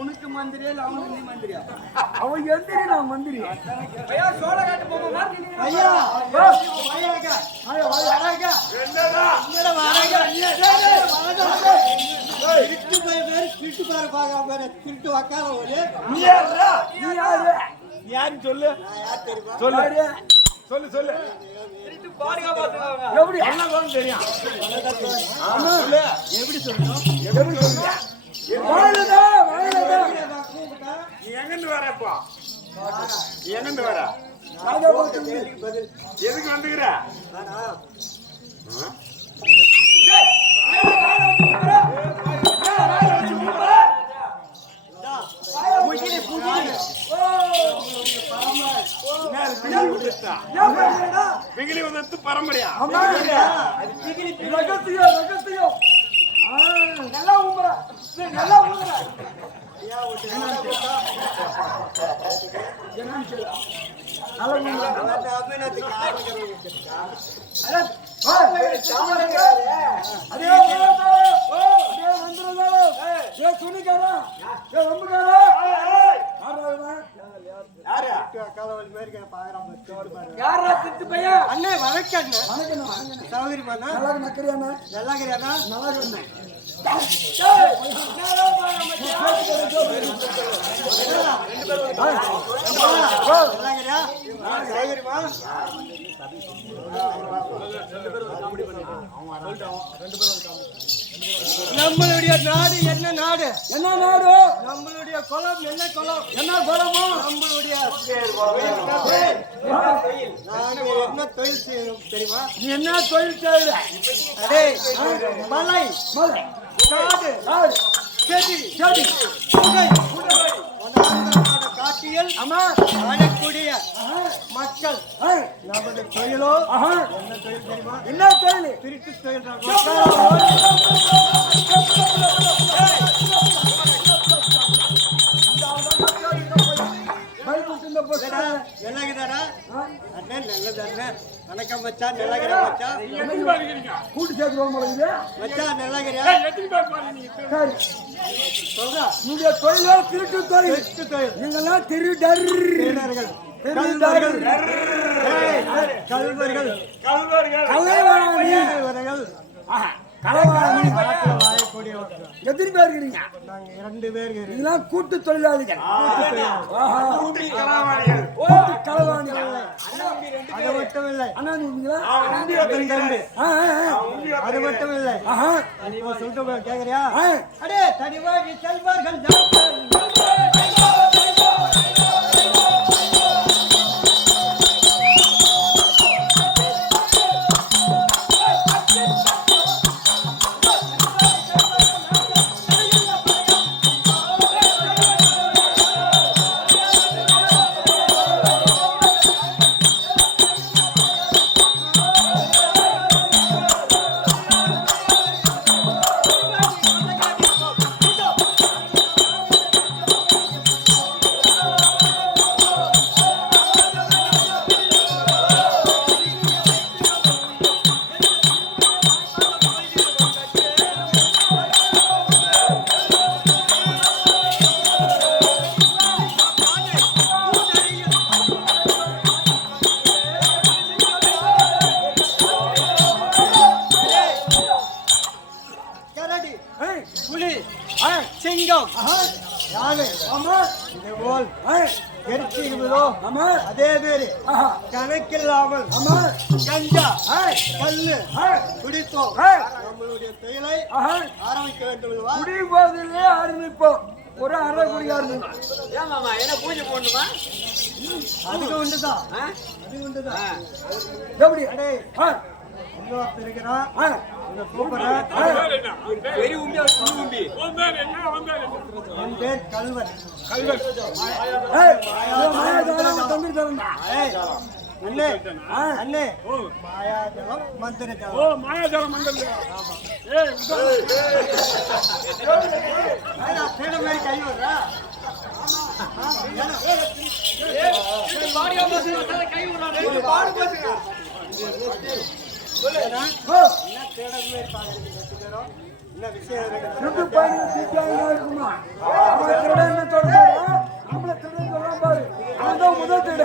உனக்கு மந்திரியா இல்ல அவனுக்கு நீ மந்திரியா? அவன் எந்திரி நான் மந்திரி. ஐயா சோள காட்டு போமா ஐயா வாயாங்க ஐயா வாயாங்க என்னடா வாயாங்க திருட்டு போய் பேர் திருட்டு பாரு பாக்க பாரு திருட்டு வக்கார ஓலே நீ யாரா? நீ யாரு? யாரு சொல்லு? நான் யார் தெரியுமா? சொல்லு சொல்லு சொல்லு. திருட்டு பாருங்க பாத்துங்க. எப்படி எல்லாம் தெரியும். ஆமா சொல்லு. எப்படி சொல்லணும்? எப்படி சொல்லுங்க? வாயிலடா வாயிலடா. நீ எங்க இருந்து வர இப்போ? நீ எங்க இருந்து வர? ராஜா போட்டு பதில். எதுக்கு வந்துங்கற? நானா? பிகிலி வந்து பரம்பரையா? நல்லா ஊம்புற நல்லா ஊம்புற யாரு காலவழி மாதிரி பாக்குறான் யாரா திட்டு பையன்? அண்ணே வணக்கம் சௌகரியமா நல்லா நக்கறியாண்ணா? நல்லா இருக்கிறியாண்ணா நல்லா இருக்கண்ணே. நம்மளுடைய நாடு என்ன நாடு? என்ன நாடு? நம்மளுடைய குலம் என்ன குலம்? என்ன குலமோ? நம்மளுடைய நான் என்ன தொழில் செய்யணும் தெரியுமா? நீ என்ன தொழில் செய்யற? அடே மலை மலை, காடு காடு, செடி செடி, புகை வனாந்தரமான காட்டியல் ஆமா, வாழக்கூடிய ஆஹா, மக்கள் ஏய், நமது தொழிலோ ஆஹா, என்ன தொழில் தெரியுமா? என்ன தொழில்? திருட்டு தொழில் பயன்படுத்தின போச்சா? நல்லதாடா ஆ? அண்ணே நல்லது அண்ணே வணக்கம் மச்சான் நல்லகிற மச்சான் எத்தனை பேர் இருக்கீங்க? கூட்டு சேர்க்கிறோம் போல இது. மச்சான் நல்லகிறியா ஏய், எத்தனை பேர் பாரு நீ? சரி, சொல்றா நீங்க தொழிலோ திருட்டு தொழில். திருட்டு தொழில் நீங்கெல்லாம் திருடர். திருடர்கள் திருடர்கள். ஏய், கல்வர்கள் கல்வர்கள். கலைவாணி. கல்வர்கள் ஆஹா, கலைவாணி. நாட்டில் வாழக்கூடியவர்கள் எத்தனை பேர் இருக்கிறீங்க? நாங்க 2 பேர் இருக்கிறோம். இதெல்லாம் கூட்டு தொழிலாளிகள். ஆஹா, கூட்டி கலாவாணிகள். கூட்டு கலைவாணிகள். அது மட்டும் இல்லை அண்ணா நீங்களா? உண்டி வந்திருக்காரு. ஆ, ஆ, உண்டி அது மட்டும் இல்லை ஆஹா, இப்போ சொல்லிட்டு கேக்குறியா ஆ. அடே தடிவாகி செல்வார்கள் ஜாக்கள். கரடி ஏய், புலி ஆ, சிங்கம் ஆஹா, யானை ஆமா, இதுபோல் ஏய், எரிச்சி இருக்குதோ ஆமா, அதே பேரு ஆஹா, கணக்கில்லாமல் ஆமா, கஞ்சா ஏய், கல்லு ஏய், குடிப்போம் ஏய், நம்மளுடைய தொழிலை ஆஹா, ஆரம்பிக்க வேண்டும் அல்லவா? குடி போதிலே ஆரம்பிப்போம். ஒரு அரை குடியாரு ஏன் மாமா என்ன பூஜை போடணுமா? அதுக்கு உண்டுதான் ஆ? அது உண்டுதான் எப்படி? அடே ஆ, இன்னொருத்தர் இருக்கிறான் ஆ, இந்த கூப்பிடுற உன் பேர் என்ன? உன் பேர் பெரிய உண்மையா சின்ன உண்மை உன் பேர் என்ன? உன் பேர் என்ன? என் பேர் கல்வன் கல்வன். ஏய், இதோ மாயாஜாலம் தம்பி தரண்டா. ஏய், அண்ணே ஆ, அண்ணே ஓ, மாயாஜலம் மந்திர ஓ, ஜலம் மாயாஜாலம் மண்டல். ஏய், தேட மாதிரி கை வர்றா ஓ, என்ன தேட மாதிரி பாக்குறீங்க என்ன விஷயம் திருட்டு பையனுக்கு தீட்டியாக இருக்குமா? அவன் திருட என்ன தொடர்ந்து நம்மள திருட சொல்றான் பாரு. அவன் தான் முதல் திருட.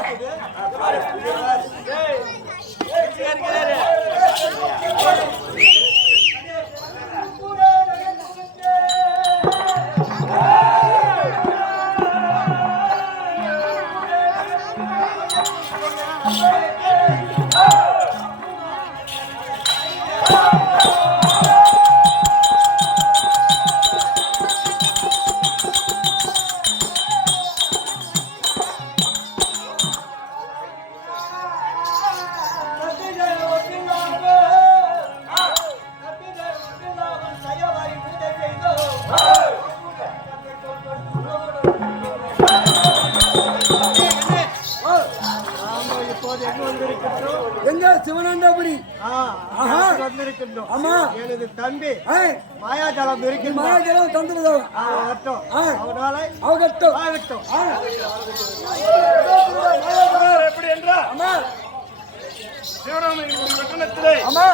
நாம இப்போது எங்க வந்திருக்கின்றோம் எங்க சிவனந்தாபுரி? ஆஹா. வந்திருக்கின்றோம் ஆமா. எனது தம்பி ஏய், மாயாஜலம் இருக்கின்றான் மாயாஜாலம் தந்துடுதா? அவன் வரட்டும் ஆ. அவனால அவகட்டும். ஆகட்டும் ஆ. மாயாஜாலம் எப்படி என்றால் ஆமா, சிவராமன் பட்டணத்திலே ஆமா,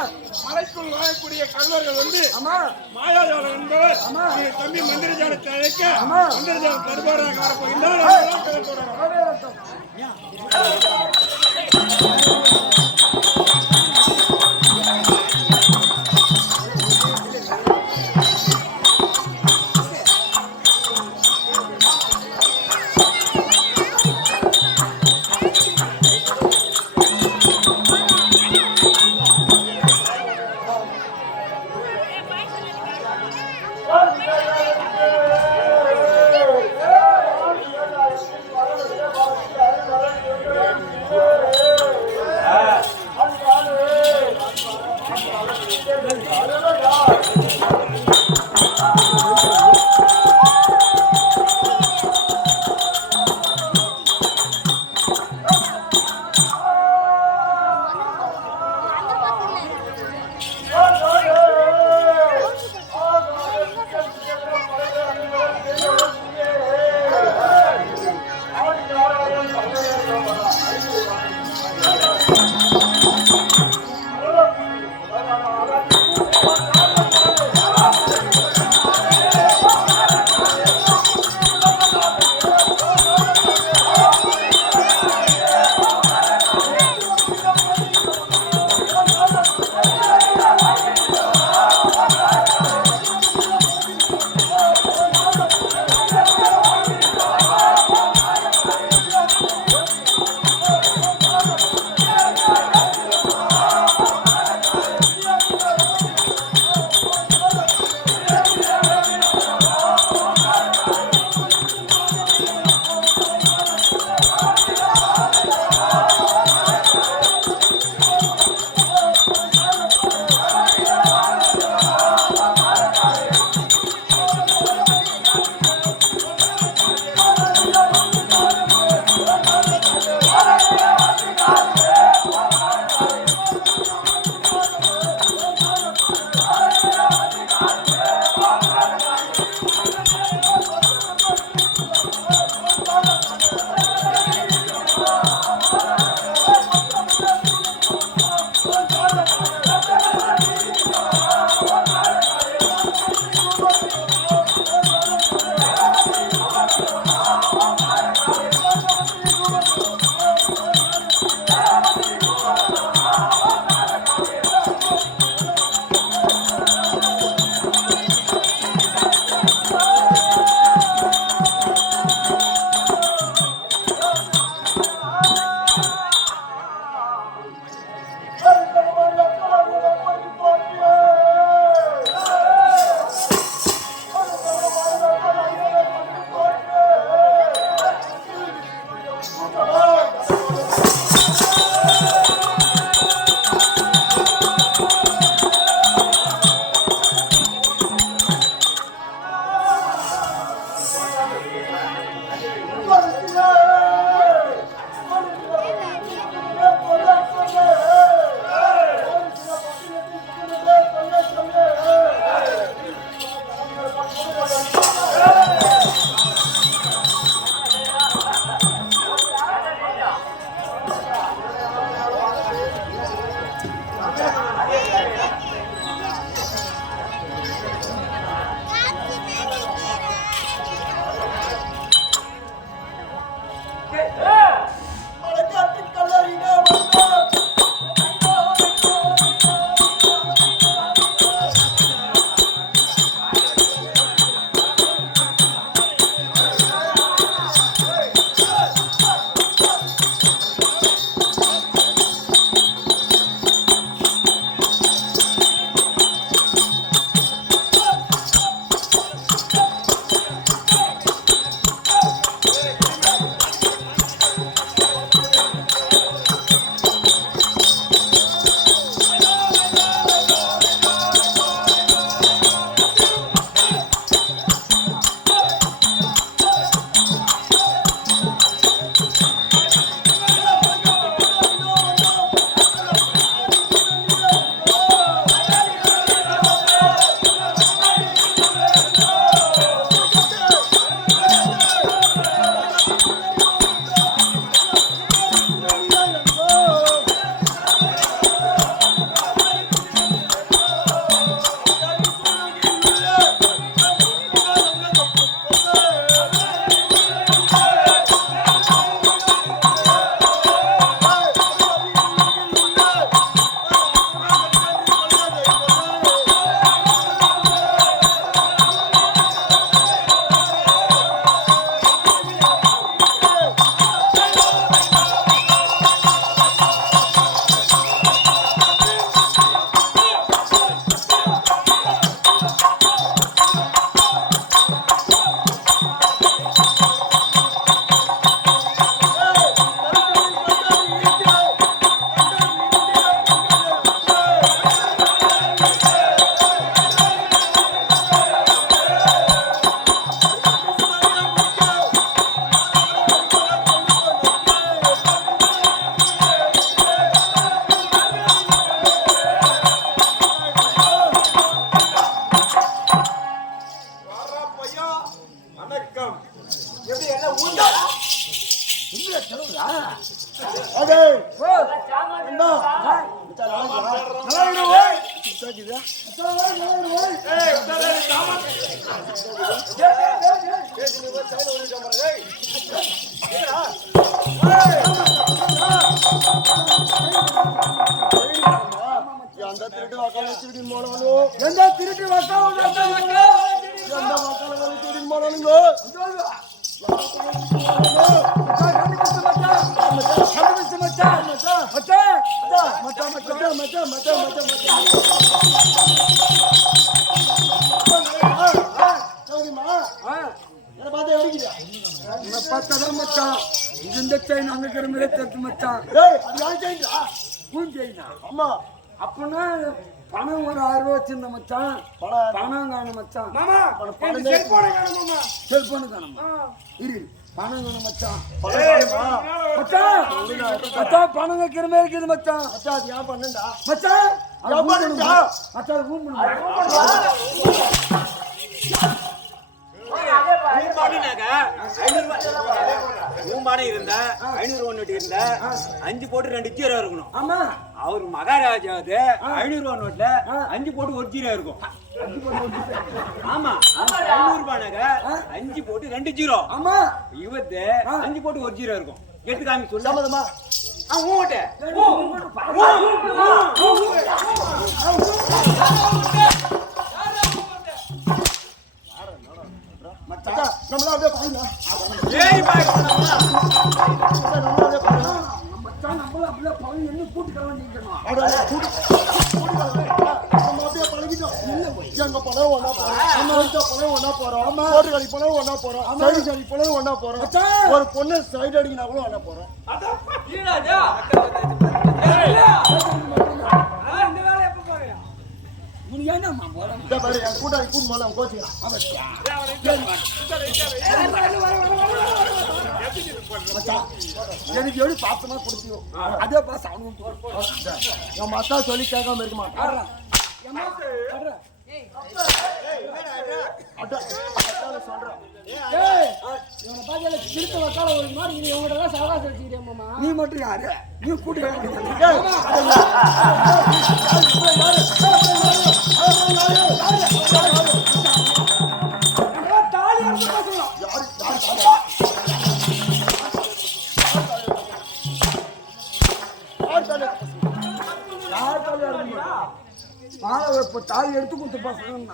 மலைக்குள் வாழக்கூடிய கல்வர்கள் வந்து ஆமா மாயாஜாலம் என்பவர் ஆமா. தம்பி மந்திரஜாலத்தை அழைக்க ஆமா. மந்திரஜால தருபாராக வரப்போகின்றார். வரவே வரட்டும். வரவில்லை அடே ஓ என்ன மச்சான் நல்லா இரு ஓய் கேக்குதா ஏய் உடனே சாமான் அந்த திருட்டு வாக்காள திருடி போனாலும் எந்த திருட்டு வக்கால எந்த வாக்காள திருடி போனாலுங்க என்ன பார்த்து எப்படிக்கிறியா பத்ததான் மச்சான் இந்த செயின் அங்க இருக்கிற மாதிரி தெரிஞ்சு மச்சான் ஏய் அது யார் செய்யுங்க பூஞ்செயினா அம்மா அப்படின்னா பணம் ஒரு 1000 ரூபா வச்சிருந்த மச்சான் பணம் பணம் காணும் மச்சான் மாமா பணம் செல்போன் காணும் மாமா செல்போனு காணுமா இரு பணம் வேணும் மச்சான் பணம் மச்சான் மச்சான் பணம் வைக்கிற மாதிரி இருக்குது மச்சான் மச்சான் அது ஏன் பண்ணண்டா மச்சான் அது ஏன் பண்ணண்டா மச்சான் ரூம் பண்ணுங்க ரூபானே இருந்தா 500 நோட்டு இருந்தா 5 போட்டு 2 ஜீரோ இருக்கணும். ஆமா அவர் மகாராஜாவது 500 நோட்ல 5 போட்டு 1 ஜீரோ இருக்கும். ஆமா 500 ரூபாய் நகை 5 போட்டு 2 ஜீரோ. ஆமா இவத்து 5 போட்டு 1 ஜீரோ இருக்கும். எடுத்து காமி சொல்லு. சம்மதமா ஊட்ட மச்சான் நம்மள அப்படியே பாருங்க ஏய் பாக்கணுமா நம்மள அப்படியே பாருங்க மச்சான் நம்மள அப்படியே பணம் என்ன கூட்டிக்கலாம் நீங்கணும் அட கூடி நம்ம அப்படியே பழகிட்டோம் எங்க பணம் ஒண்ணா போறோம் நம்ம வீட்டு பணம் ஒண்ணா போறோம் கோட்டு கடி பணம் ஒண்ணா போறோம் சைடு சைடு பணம் ஒண்ணா போறோம் ஒரு பொண்ணு சைடு அடிக்கினா கூட ஒண்ணா போறோம் ஈராஜா இந்த வேலை எப்ப போறீங்க? நீ ஏன்டா போற இந்த பாரு என் கூட்டாளி கூட்டு மேல கோச்சிக்கிறான் எனக்கு எப்படி பாத்தமா கொடுத்தியோ அதே பாஸ் அவனுக்கு என் மத்தா சொல்லி கேட்காம இருக்க மாட்டான் நீ மட்டும் யாரு நீ கூட்டு தாலி எடுத்து கொடுத்து பசங்க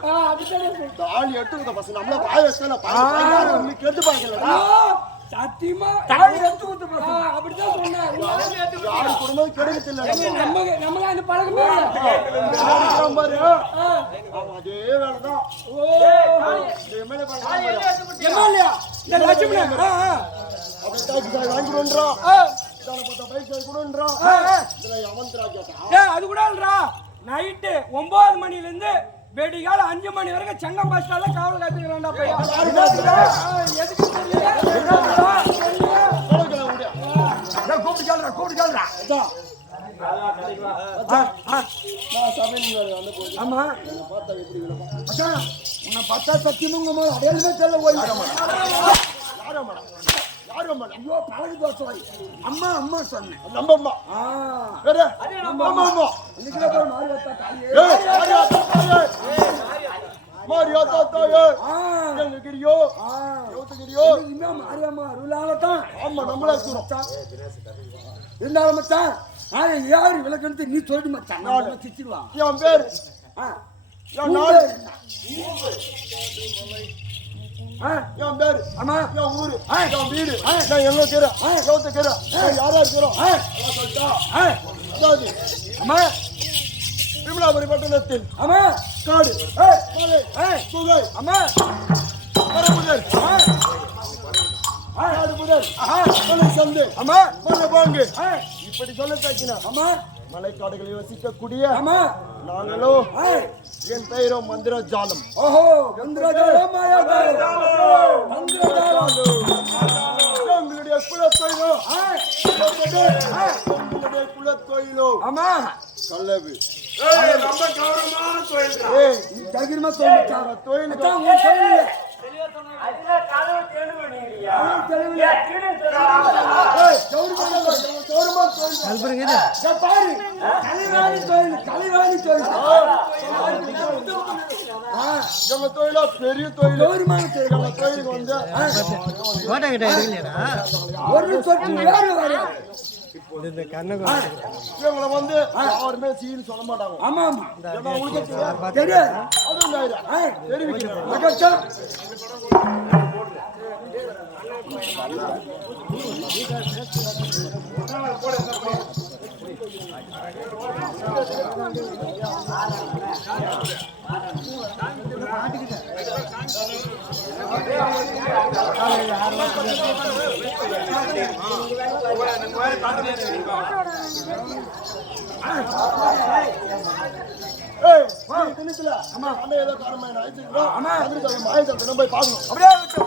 தாலி எடுத்துக்கிட்ட பசங்க நம்மள பாய வச்சல நீ கேட்டு பாக்கலடா சத்தியமா தாலி எடுத்து கொடுத்து பசங்க அப்படிதான் சொன்னாரு யார் குடும்பம் கெடுக்கல நம்ம அந்த பழக்கமே பாரு அதே வேலைதான் எம்எல்ஏ எம்எல்ஏ இந்த லட்சுமி அப்படியே வாங்கிடுன்றோம் இதான பத்த பைக் கொடுன்றோம் இதுல அமந்திராஜா அது கூட இல்லடா நைட்டு 9 மணில இருந்து வெடிகால 5 மணி வரைக்கும் செங்கம் பஸ் ஸ்டாண்ட்ல காவல் காத்துக்கறான்டா பையா எதுக்கு தெரியல கூப்பிட்டு கேளுடா நான் சபையில வந்து போய் ஆமா என்ன பார்த்தா எப்படி விழுமா மச்சான் உன்னை பார்த்தா சத்தியமுங்க போது அடையாளமே தெரியல போய் யாரோ மேடம் ஐயோ பழகு தோசை அம்மா சொன்னேன் நம்ம அம்மா வேற நம்ம அம்மா இன்னைக்கு போய் மாறி வச்சா தாலி மாரியா தாத்தாயே எங்க கிரியோ யோத்து கிரியோ இனிமே மாரியம்மா அருளால தான் ஆமா நம்மளே இருக்கிறோம் இருந்தாலும் மச்சான் யாரு விளக்கெடுத்து நீ சொல்லிட்டு மச்சான் நம்ம திச்சிடுவான் என் பேர் என் நாடு என் பேரு ஆமா என் ஊரு என் வீடு நான் எங்க இருக்கிறேன் யோத்து இருக்கிறேன் யாரா இருக்கிறோம் சொல்லிட்டா அதாவது ஆமா விமலாபுரி பட்டணத்தில் ஆமா காடு புகை ஆமா மரபுதல் காடு புதல் மலை சந்து ஆமா மலை பாங்கு இப்படி சொல்ல தாக்கினா ஆமா மலைக்காடுகளில் வசிக்கக்கூடிய ஆமா நாங்களோ என் பெயரோ மந்திர ஜாலம் ஓஹோ மந்திரஜாலம் எங்களுடைய குலத்தொழிலோ எங்களுடைய குலத்தொழிலோ ஆமா கல்லவு ரொம்ப கௌரவமான தொழில் தகிரமா சொல்லிட்டாங்க தொழிலுக்கு மச்சான் உன் தொழில் அதுதான் கதவு தேடு பண்ணிக்கிறியா? தெளிவில்லை. ஏன் கீழே சொல்றா? ஏய், கௌரவமா கோயில். இங்க பாரு, கலைவாணி தொழில், கலைவாணி தொழில். எங்க தொழிலா பெரிய தொழில். கௌரவமான தொழில். எங்க தொழிலுக்கு வந்து ஒரு சொட்டு வேறு வராது. இவங்களை வந்து யாருமே சீன்னு சொல்ல மாட்டாங்க. ஆமா ஆமா ஏன்னா உங்களுக்கே தெரியாது. தெரியாது. அதுவும் தைரியம். தெரிவிக்கிறேன். மகச்சம். ஏய், நீ திணிக்கல. அண்ணன் ஏதோ காரணமா என்ன அழைச்சிருக்கோம். அதிர்ஷ்டம் மாயத்தை நம்ம போய் பார்க்கணும். அப்படியே விட்டு.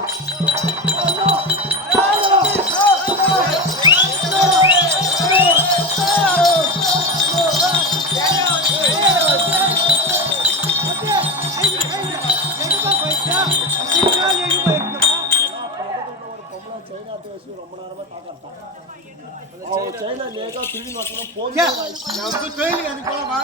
ரொம்ப நேரமா தாக்காட்டான். அவன் சைனா லேட்டா திரும்பி வரணும். போதும் நம்ம தொழிலுக்கு அது போலாமா?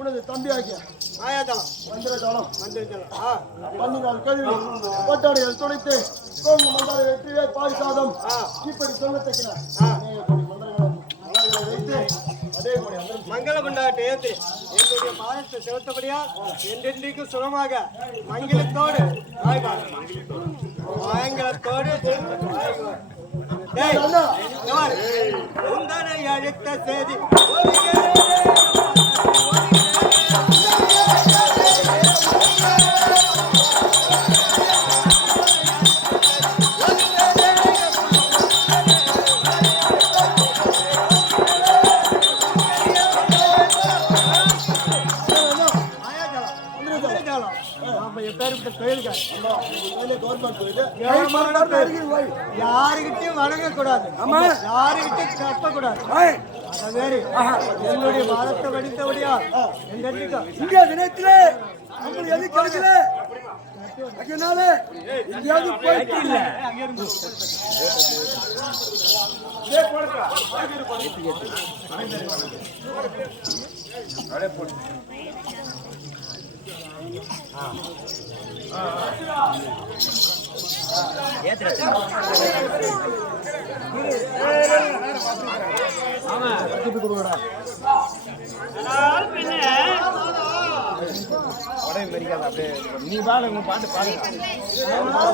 உனது தம்பி ஆகிய மாயாஜலம் மந்திரஜாலம் மந்திரஜலம் பன்னினால் கழுவி கொட்டாடைகள் துடைத்து கோங்கு மந்தாரை வெற்றியே பாய் சாதம் இப்படி சொல்லத்தக்கின மந்திரங்களை வைத்து அதே மங்கள கொண்டாட்டு ஏத்து என்னுடைய மாதத்தை செலுத்தபடியா என்றென்றைக்கும் சுகமாக மங்களத்தோடு மங்களத்தோடு உந்தனை அழைத்த செய்தி யாருகிட்டையும் வணங்க கூடாது. யாருகிட்டையும் தப்ப கூடாது. என்னுடைய மரத்தை வடித்தபடியா இந்தியா தினத்திலே நம்மளுக்கு எது கிடைக்கல அதனால எங்கேயாவது போயிட்டு இல்ல நீ பாடுங்க பாட்டு பாடுங்க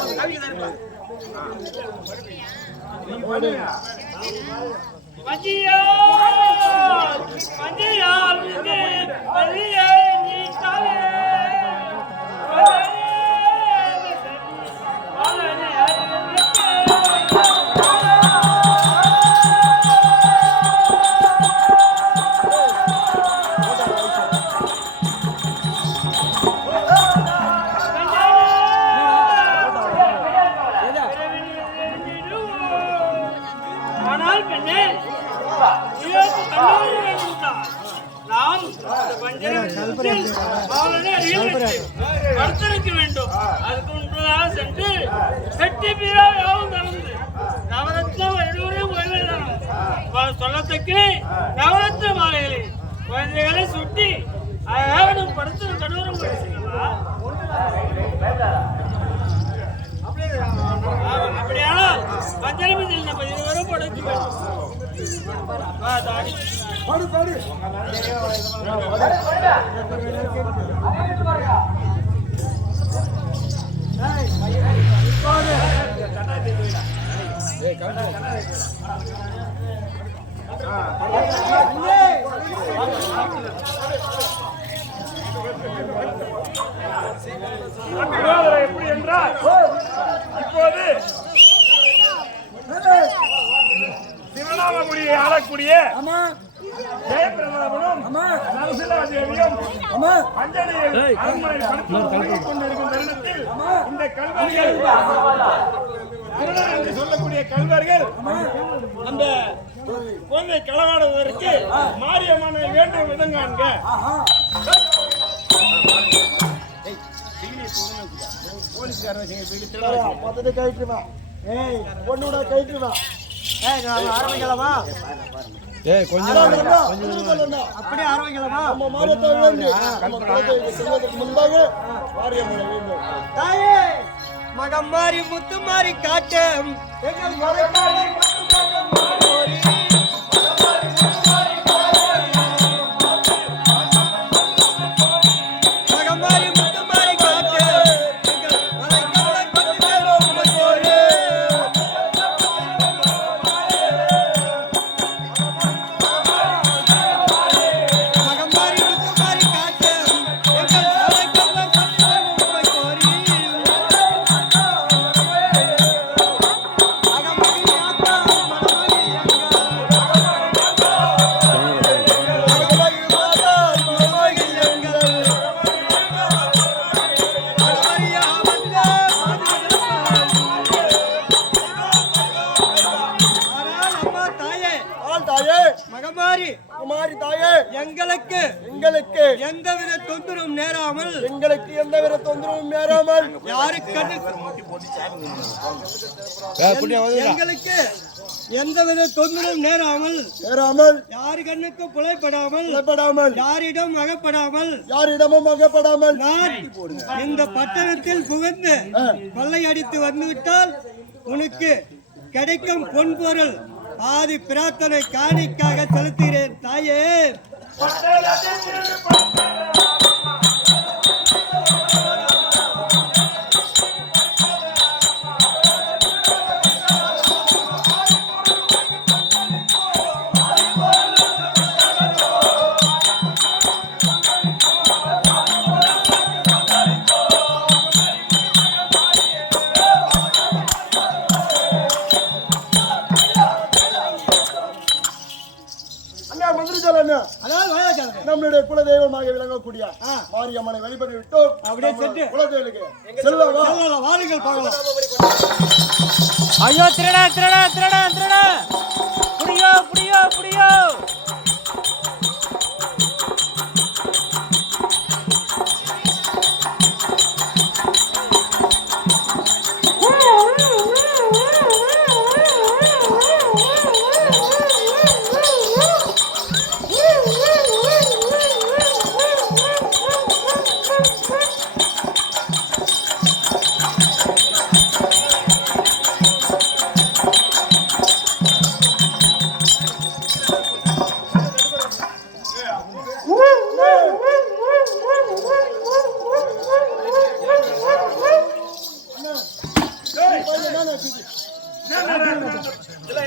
வர்த்தனைக்க வேண்டும். அதுக்கு முன்பதாக சென்று செட்டி பீராவும் நடந்து நவரத்னம் எழுவரையும் ஓய்வெல்லாம் சொல்லத்தக்க நவரத்ன மாலைகளை குழந்தைகளை சுட்டி அழகாக படுத்து கடவுளும் அப்படியானால் பஞ்சமிதில் நம்ம இருவரும் படுத்து பாடு பாடு சொல்லக்கூடிய ஆமா ஜெயபிரதாபனும் ஆமா நரசிலா தேவியும் ஆமா அஞ்சலியில் அரண்மனை படுத்துக் கொண்டிருக்கும் தருணத்தில் இந்த கல்வர்கள் திருடன் என்று சொல்லக்கூடிய கல்வர்கள் அந்த குழந்தை களவாடுவதற்கு மாரியம்மனை வேண்டும் விதங்காண்க. மொத்தத்தை கழிட்டுமா ஏய் பொண்ணோட கழிட்டுமா ஆரம்பிக்கலாமா அப்படியே ஆரம்பிக்கலாமா நம்ம மாரியத்தை வேண்டும் நம்ம குலதெய்வத்தை செல்வதற்கு முன்பாக மாரியம்மனை வேண்டும். தாயே மகம் மாறி முத்து மாறி காட்டு எங்கள் மலைக்காலை எங்களுக்கு எந்தவித தொந்தரவும் நேராமல் எங்களுக்கு எந்தவித தொந்தரவும் நேராமல் யாரு கண்ணுக்கு புலைப்படாமல் யாரிடமும் அகப்படாமல் நான் இந்த பட்டணத்தில் புகுந்து கொள்ளையடித்து வந்துவிட்டால் உனக்கு கிடைக்கும் பொன்பொருள் ஆதி பிரார்த்தனை காணிக்காக செலுத்துகிறேன் தாயே. நம்மளுடைய குலதெய்வமாக விளங்கக்கூடிய மாரியம்மனை வழிபட்டு விட்டோம். அப்படியே சென்று குலதெய்வத்துக்கு செல்வா வாருங்கள் பார்க்கலாம். ஐயோ திருடா திருடா திருடா திருடா புடியோ புடியோ புடியோ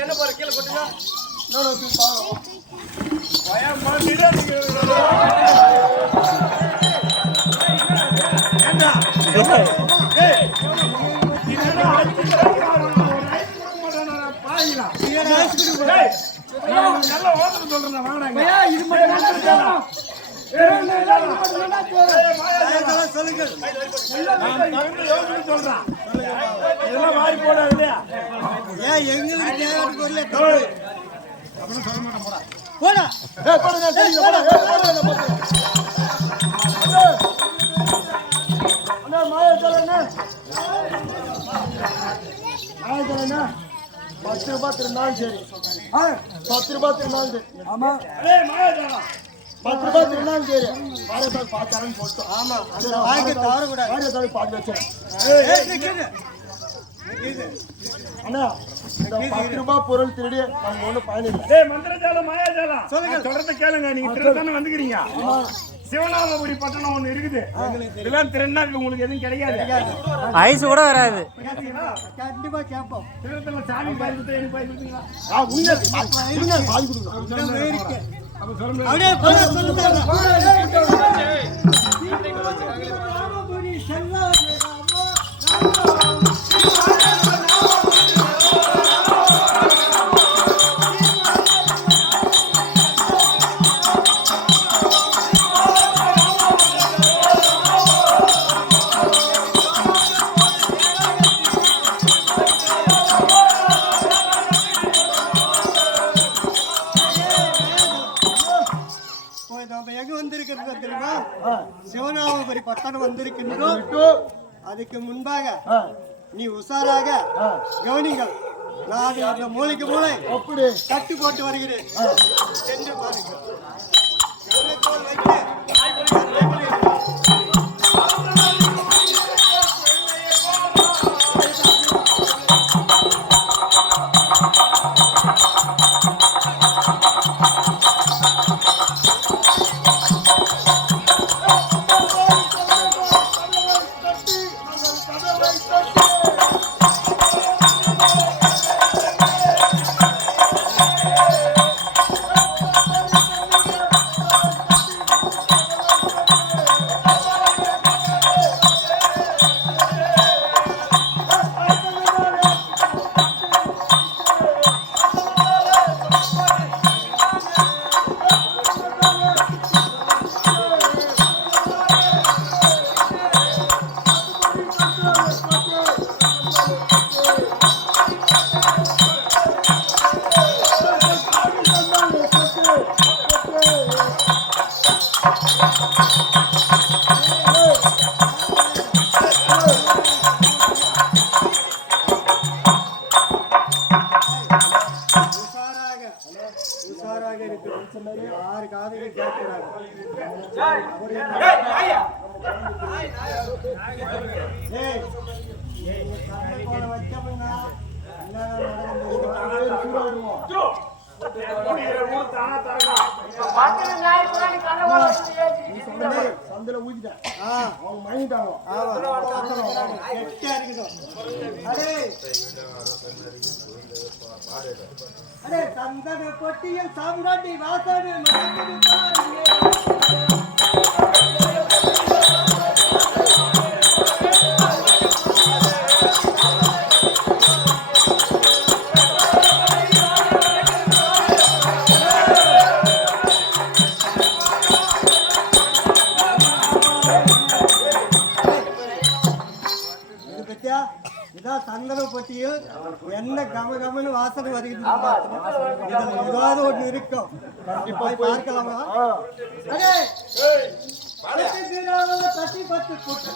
என்ன பாரு கீழே போட்டுங்க. நல்ல ஓட்டு சொல்றேன் வாங்க இது மட்டும் சொல்றான் இதெல்லாம் வாரி போடாது இல்லையா? ஏன் எங்களுக்கு தேவையான அப்படின்னு சொல்ல மாட்டேன் போடா. போடா ₹10 இருந்தாலும் சரி 10 ரூபாய் இருந்தாலும் சரி. ஆமா ₹10 இருந்தாலும் சரி மாரியத்தால் பார்த்தாருன்னு சொல்லிட்டோம். ஆமா மாரியத்தால் பார்த்து வச்சேன். அண்ணா இந்த ₹10 பொருள் திருடி நம்ம ஒண்ணு பயனில்லை. மந்திரஜாலம் மாயாஜாலம் சொல்றத கேளுங்க. நீங்க திருத்தானே வந்துக்கிறீங்க. சிவனாமபுரி பட்டணம் ஒண்ணு இருக்குது. இதெல்லாம் திருநா உங்களுக்கு எதுவும் கிடைக்காது. ஐஸ் கூட வராது. கண்டிப்பா கேட்போம். திருத்தல சாமி பாய்க்கிட்டு எனக்கு பாய்க்கிட்டீங்களா? பாதி கொடுங்க. அப்படியே போடா சொல்லுங்க. அதுக்கு முன்பாக நீ உஷாராக கவனிங்கள். நான் அந்த மூளைக்கு மூளை அப்படி கட்டு போட்டு வருகிறேன் என்று பாருங்கள். யாரு காதையும் கேட்கக்கூடாது. சந்தில ஊதிட்டேன் அவங்க மயங்கிட்டாங்க. அடே சந்தன பொட்டியில் சாம்ராட்டி வாசனை இதான் சந்தன பொட்டியில் என்ன கமகமன்னு வாசனை வருகிறது. ஏதாவது ஒன்று இருக்கும். கண்டிப்பா பார்க்கலாமா? தட்டி பத்து போட்டு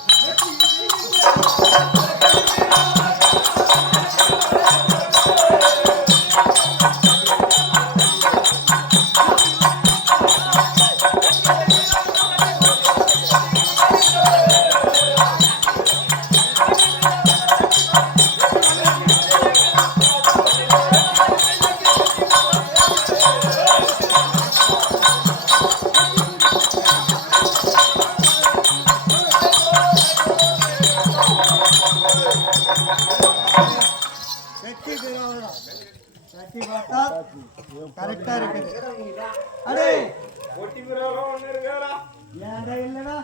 கரெக்டா இருக்குது. அடே ஏன்டா இல்லடா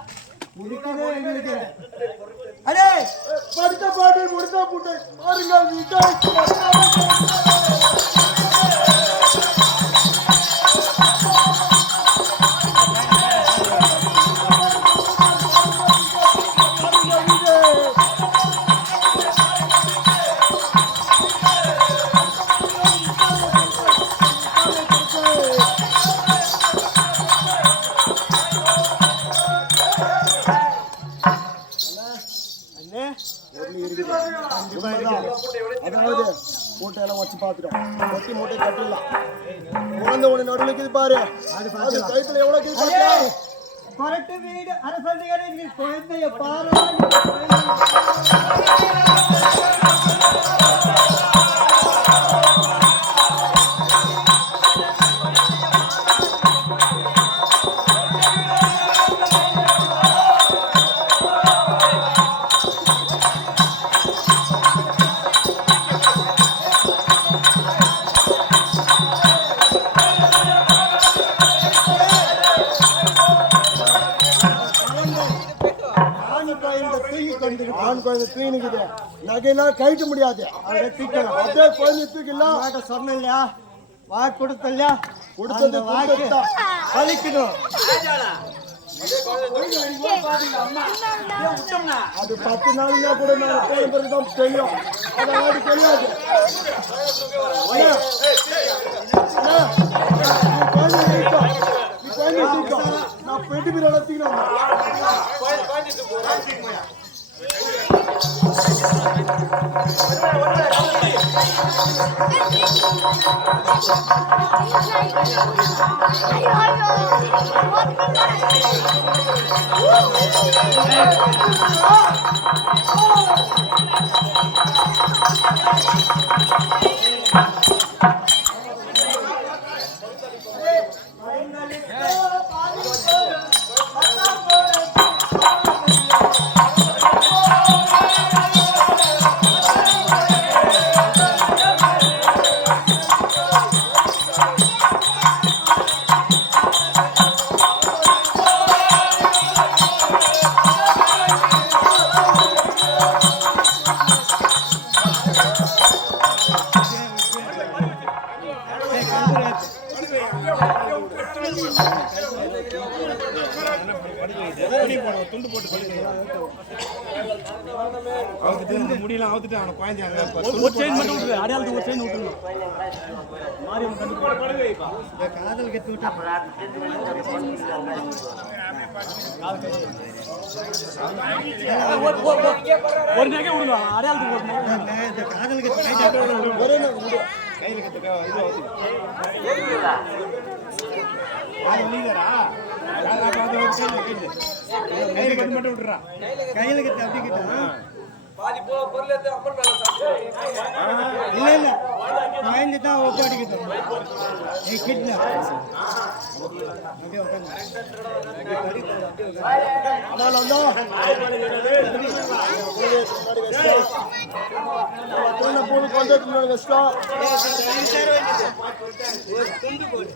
இருக்குதே எங்களுக்கு. அடே படுத்த பாட்டு முடித்த புட்டை பாருங்க. அதாவது மூட்டையெல்லாம் வச்சு பார்த்துட்டோம். வச்சு மூட்டை கட்டிடலாம். குழந்தை ஒண்ணு நடுவில் இருக்குது பாரு. அது கழுத்துல எவ்வளவு இருக்குது? கொரட்டு வீடு அரசு குழந்தைய பாரு. நகையெல்லாம் கழிக்க முடியாது. அதே குழந்தை தூக்கிடலாம். சொன்ன இல்லையா, வாக்கு கொடுத்த இல்லையா, கொடுத்தது வாக்கு பழிக்கணும். அது 10 நாளையா கூட நான் பிறகுதான் தெரியும். அதை தெரியாது. நான் பெட்டி பேர் வளர்த்திக்கணும். துண்டு போட்டு அவனுக்கு முடியலாம் அவுத்துட்டு அவனை பாய்ஞ்சாங்க ஒரு செயின் மட்டும் விட்டுரு அடையாளத்துக்கு ஒரு செயின் விட்டுருணும் காதல் கத்து விட்டா ஒரு நகை விடுங்க அடையாளத்துக்கு ஒரு நகை காதல் கத்து ஒரே நகை கையில கத்துக்க இது மட்டும் விட்டுறா கையில கத்து அப்படி கிட்ட பாதி பொருள் எடுத்து அப்புறம் மேல சாப்பிடு. இல்ல இல்ல வாங்கி தான் ஒட்டு அடிக்கிட்டோம் ஏய் கிட்ல அப்படியே உட்கார்ந்து அண்ணா அண்ணா போடு கொண்டே வெஸ்டா ஒரு துண்டு போடு.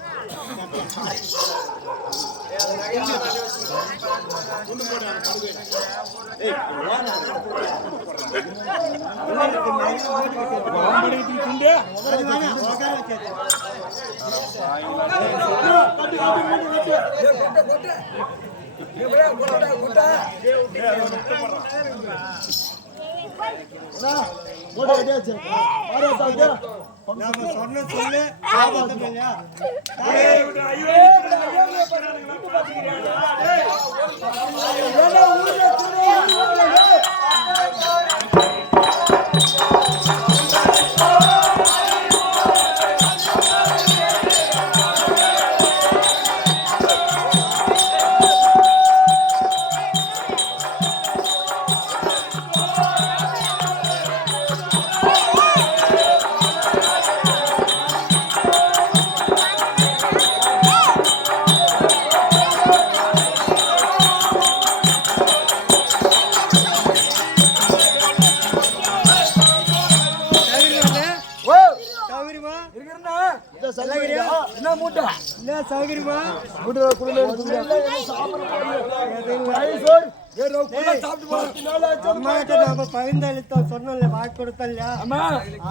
என்ன மூட்டை என்ன சௌகரியமா மூட்டை குடும்பம் பகிர்ந்தளித்தோம் சொன்னோம்ல வாக்கு கொடுத்தோம்ல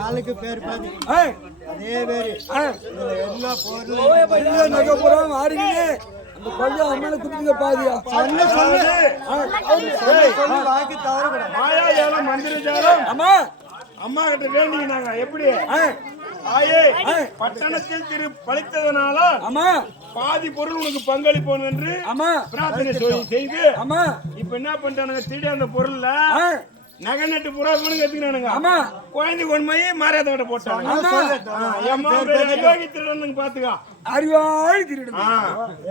ஆளுக்கு பேர் பாதி அதே பேரு என்ன பொருள் ஆடிக்கிட்டு அந்த பையன் அம்மனை குடுத்துங்க பாதியா சொல்லி வாக்கு தவற மாயா ஏலம் மந்திரிச்சாலும் அம்மா அம்மா கிட்ட வேண்டினாங்க எப்படி ஆயே பட்டணத்தில் திரு பழித்ததனால அம்மா பாதி பொருள் உனக்கு பங்களிப்போம் என்று அம்மா பிரார்த்தனை செய்து அம்மா இப்ப என்ன பண்ணிட்டானுங்க திருடி அந்த பொருள்ல நகை நட்டு புறா எடுத்துக்கிறானுங்க அம்மா குழந்தை கொண்மையே மாறியாத போட்டாங்க திருடனுங்க பாத்துக்கா அறிவாளி திருடன்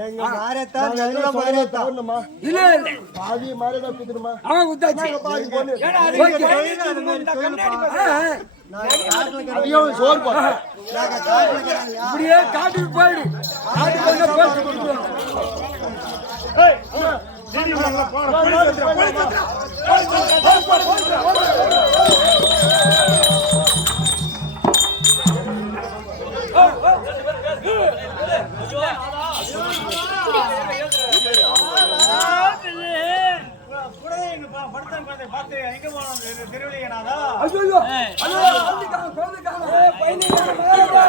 எங்க மாரத்தான் நல்ல மாரத்தான் இல்ல பாதி மாரதா குத்துறமா அவன் குத்தாச்சு பாதி போடு ஏன்னா அது கண்ணாடி அப்படியே சோறு போடு நாங்க காட்டுல இப்படியே காட்டுக்கு போயிடு காட்டுக்கு போய் ஏய் சரி வாங்க போறோம் என்ன